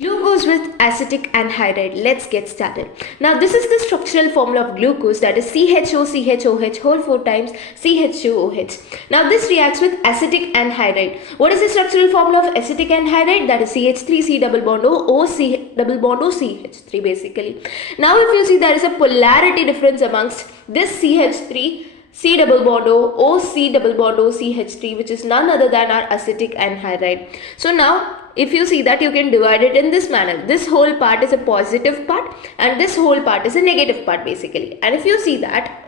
Glucose with acetic anhydride. Let's get started. Now this is the structural formula of glucose, that is CHO whole 4 times CH2OH. Now this reacts with acetic anhydride. What is the structural formula of acetic anhydride? That is CH3 C double bond O C double bond O CH3 basically. Now if you see, there is a polarity difference amongst this CH3 C double bond O C double bond O CH3, which is none other than our acetic anhydride. So now if you see that, you can divide it in this manner. This whole part is a positive part and this whole part is a negative part basically. And if you see that,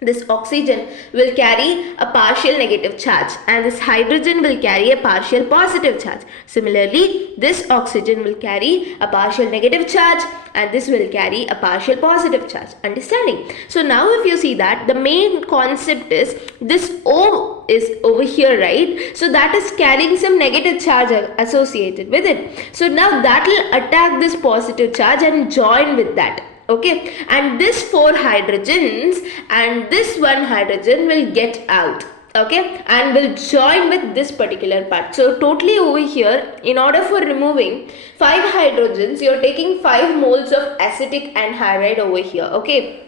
this oxygen will carry a partial negative charge and this hydrogen will carry a partial positive charge. Similarly, this oxygen will carry a partial negative charge and this will carry a partial positive charge. Understanding? So now if you see that, the main concept is this O is over here, right? So that is carrying some negative charge associated with it. So now that will attack this positive charge and join with that. Okay, and this 4 hydrogens and this 1 hydrogen will get out, okay, and will join with this particular part. So totally over here, in order for removing 5 hydrogens, you are taking 5 moles of acetic anhydride over here. Okay,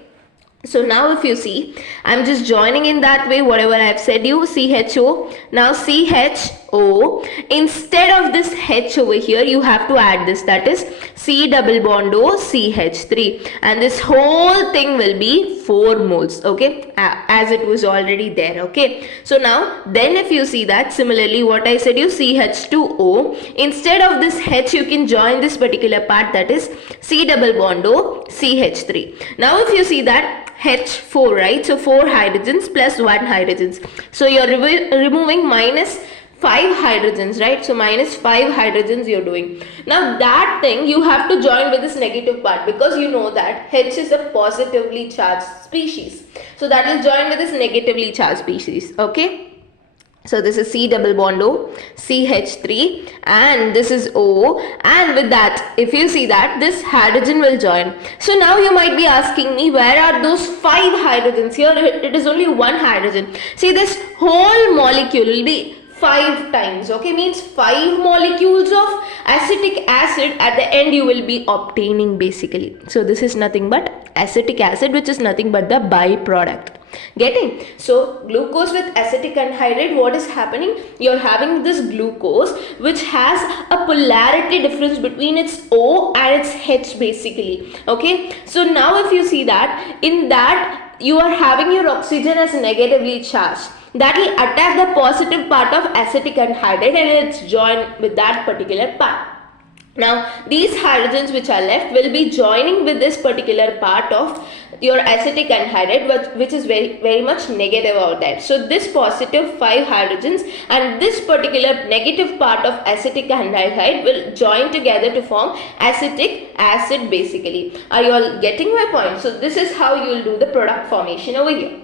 so now if you see, I'm just joining in that way whatever I have said you. CHO, now CHO, instead of this H over here, you have to add this, that is C double bond O CH3, and this whole thing will be 4 moles, okay, as it was already there. Okay, so now then if you see that, similarly what I said you, CH2O, instead of this H you can join this particular part, that is C double bond O CH3. Now if you see that, H4, right? So 4 hydrogens plus 1 hydrogens. So you're removing minus 5 hydrogens, right? So minus 5 hydrogens you're doing. Now that thing you have to join with this negative part, because you know that H is a positively charged species. So that will join with this negatively charged species. Okay. So this is C double bond O CH3 and this is O, and with that if you see that, this hydrogen will join. So now you might be asking me, where are those 5 hydrogens? Here it is only 1 hydrogen. See, this whole molecule will be 5 times, okay, means 5 molecules of acetic acid at the end you will be obtaining basically. So this is nothing but acetic acid, which is nothing but the byproduct. Getting? So glucose with acetic anhydride, what is happening? You're having this glucose which has a polarity difference between its O and its H basically. Okay, so now if you see that, in that you are having your oxygen as negatively charged. That will attack the positive part of acetic anhydride and it's joined with that particular part. Now these hydrogens which are left will be joining with this particular part of your acetic anhydride, which is very much negative out there. So this positive 5 hydrogens and this particular negative part of acetic anhydride will join together to form acetic acid basically. Are you all getting my point? So this is how you will do the product formation over here.